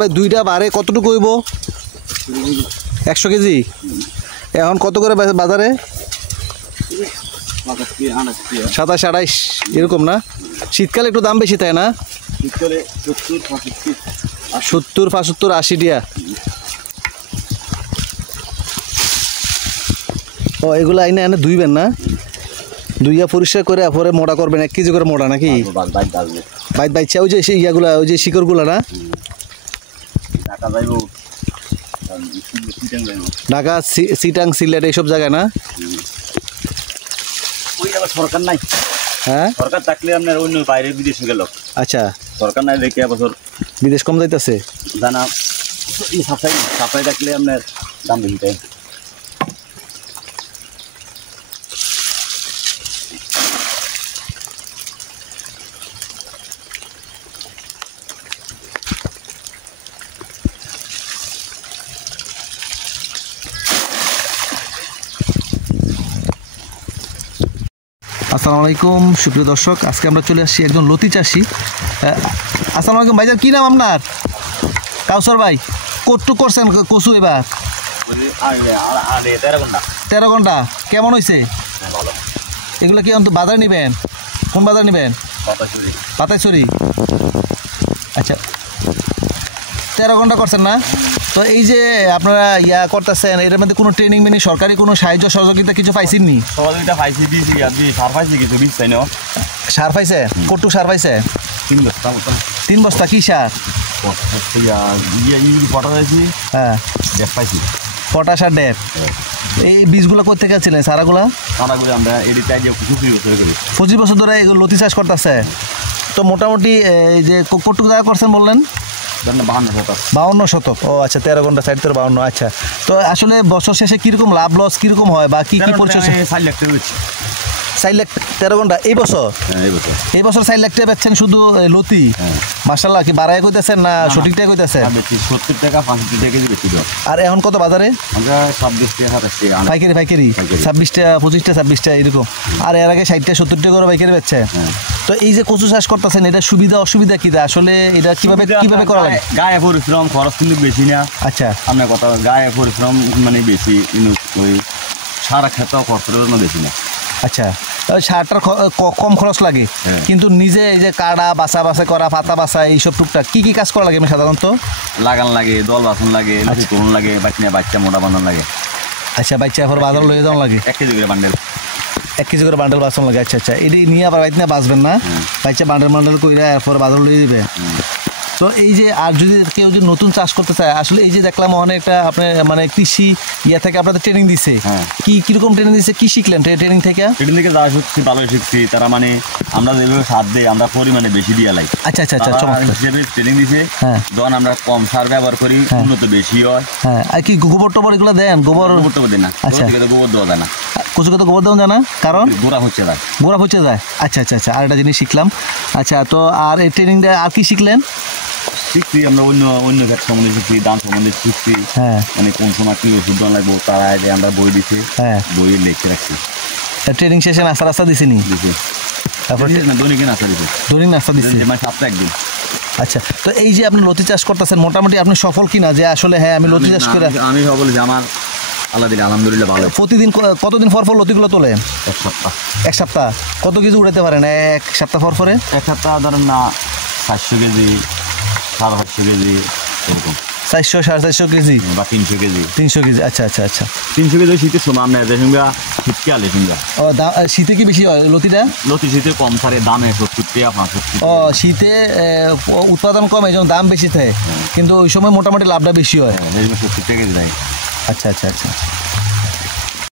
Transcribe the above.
ভাই দুইটা বারে কতটুকু হইব? 100 কেজি। এখন কত করে বাজারে? 27, 28 এরকম না? শীতকালে একটু দাম বেশি তাই না? 70, 75, 80 টিয়া। ও এগুলো আইনে এনে ধুইবেন না? ধুইয়া পরিষ্কার করে পরে মোটা করবেন, 1 কেজি করে মোটা নাকি? বাইট বাইচ্ছা ওই যে ইয়াগুলা, ওই যে শিকড়গুলা না? ঢাকা, চিটাং, সিলেট এইসব জায়গায় না? সরকার নাই। হ্যাঁ, সরকার থাকলে আপনার অন্য বাইরে বিদেশে গেল। আচ্ছা, সরকার নাই দেখে এবছর বিদেশ কম যাইতেছে। দানা সাফাই থাকলে আপনার দাম বেশি তাই। আসসালামু আলাইকুম সুপ্রিয় দর্শক, আজকে আমরা চলে আসছি একজন লতি চাষি। আসসালামু আলাইকুম ভাইজান, কী নাম আপনার? কাউসার ভাই, কতটুক করছেন কচু এবার? 13 ঘন্টা। কেমন হয়েছে এগুলো? কি অন্ত বাজারে নেবেন? কোন বাজার নেবেন? পাতাইছড়ি। আচ্ছা, 13 ঘন্টা করছেন না? তো এই যে আপনারা ইয়া করতেছেন, এটার মধ্যে কোনো ট্রেনিং মেনি সরকারি কোনো সাহায্য সহযোগিতা কিছু পাইছেন নি? সহযোগিতা পাইছি, দিয়েছি, আপনি সার পাইছি কিছু বীজ চাই না। সার পাইছে? কতটুক সার পাইছে? 3 বস্তা মতো। 3 বস্তা? কি সার? পটা পাইছি। হ্যাঁ, ডেপ পাইছি। পটাশ আর ডেপ। এই বীজগুলো করতে গেছিলেন? সারাগুলা আমরা এটি চাই যে 25 বছর করি। 25 বছর ধরে লতি চাষ করতেছে। তো মোটামুটি এই যে কতটুক জায়গা করছেন বললেন? 52 শতক। ও আচ্ছা, 13 ঘন্টা সাইড তো 52। আচ্ছা, তো আসলে বছর শেষে কিরকম লাভ লস কিরকম হয় বা কি কি পরিচর্যা? 4 লাখ টাকা বেচছি। 4 লাখ 13 ঘন্টা এই বছর? এই বছর 4 লাখ টাকা বেচছেন শুধু লতি? মাশাআল্লাহ। কি বাড়ায় কইতেছেন না সঠিকটাই কইতেছেন? 70 টাকা 65 টাকা কেজি বেচছি। আর এখন কত বাজারে? আমরা 26 টাকা 27 টাকা পাইকারি। 26 টাকা 25 টাকা 26 টাকা এরকম। আর এর আগে 60 টাকা 70 টাকা করে পাইকারি বেচছে। তো এই যে কচু চাষ করতেছেন, এটা সুবিধা অসুবিধা কি? আসলে এটা কিভাবে করা লাগে? গায়ে পরিশ্রম, খরচ কিন্তু বেশি না। আচ্ছা, আপনার কথা গায়ে পরিশ্রম মানে বেশি, কিন্তু ওই সারা ক্ষেত্রে খরচের জন্য বেশি না। আচ্ছা, সারটার কম খরচ লাগে, কিন্তু নিজে এই যে কাড়া বাছা করা, পাতা বাছা, এইসব টুকটাক কি কি কাজ করা লাগে সাধারণত? লাগান লাগে, দল বাসন লাগে, লতি তোলন লাগে, বাচ্চা মোটা বানান লাগে। আচ্ছা, বাচ্চা এরপর বাজার লয়ে যাওয়া লাগে। 1 কেজি করে বান্ডেল। 1 কেজি করে বান্ডেল বাসন লাগে। আচ্ছা আচ্ছা, এটি নিয়ে আবার বাড়িতে নিয়ে বাঁচবেন না? বাচ্চা বান্ডেল করে এরপর বাজার লয়ে দিবে। তো এই যে আর যদি কেউ যদি নতুন চাষ করতে চায়, আসলে এই যে দেখলাম অনেকটা আপনার মানে কৃষি ইয়া থেকে আপনাদের ট্রেনিং দিচ্ছে, কিরকম ট্রেনিং দিচ্ছে? কি শিখলেন ট্রেনিং থেকে? ট্রেনিং থেকে যা শিখছি ভালো শিখছি। তারা মানে আমরা যেভাবে সার দেই আমরা পরিমাণে বেশি দিয়ে লাই। আচ্ছা আচ্ছা আচ্ছা, ট্রেনিং দিছে। যখন আমরা কম সার ব্যবহার করি উন্নত বেশি হয়। হ্যাঁ, আর কি গোবর টোবর এগুলো দেন? গোবর দেন না। আচ্ছা, গোবর দেওয়া যায় না। কচু কত গোবর দেওয়া যায় না? কারণ গোড়া হচ্ছে যায়। আচ্ছা আচ্ছা আচ্ছা, আর একটা জিনিস শিখলাম। আচ্ছা, তো আর এই ট্রেনিংটা আর কি শিখলেন? শিখছি আমরা অন্য ক্ষেত্র সম্বন্ধে শিখছি, দাম সম্বন্ধে শিখছি। মানে কোন সময় কি ওষুধ দেওয়া লাগবো তারা আমরা বই দিচ্ছি, বই লিখে রাখছি। ট্রেনিং শেষে নাস্তা দিছিনি? তারপর দৈনিক নাস্তা দিচ্ছি, মানে সপ্তাহে একদিন। আচ্ছা, তো এই যে আপনি লতি চাষ করতেছেন, মোটামুটি আপনি সফল কিনা যে আসলে হ্যাঁ আমি লতি চাষ করে? আমি সফল যে আমার আল্লাহ দিলে আলহামদুলিল্লাহ ভালো। প্রতিদিন কতদিন পর লতিগুলো তোলেন? 1 সপ্তাহ। 1 সপ্তাহ কত কেজি উঠাতে পারেন 1 সপ্তাহ পরে? 1 সপ্তাহ ধরেন না 400 কেজি, 750 কেজি এরকম। 400 450 কেজি বা 300 কেজি। 300 কেজি। আচ্ছা আচ্ছা আচ্ছা, 300 কেজি শীতের সময় আপনার সঙ্গে শীতকালে সঙ্গে। ও শীতে কি বেশি হয় লতিটা? লতি শীতে কম সারে দামে 70 টাকা 65। ও শীতে উৎপাদন কম, এই জন্য দাম বেশি থাকে, কিন্তু ওই সময় মোটামুটি লাভটা বেশি হয়। 70 টাকা কেজি দেয়। আচ্ছা আচ্ছা আচ্ছা।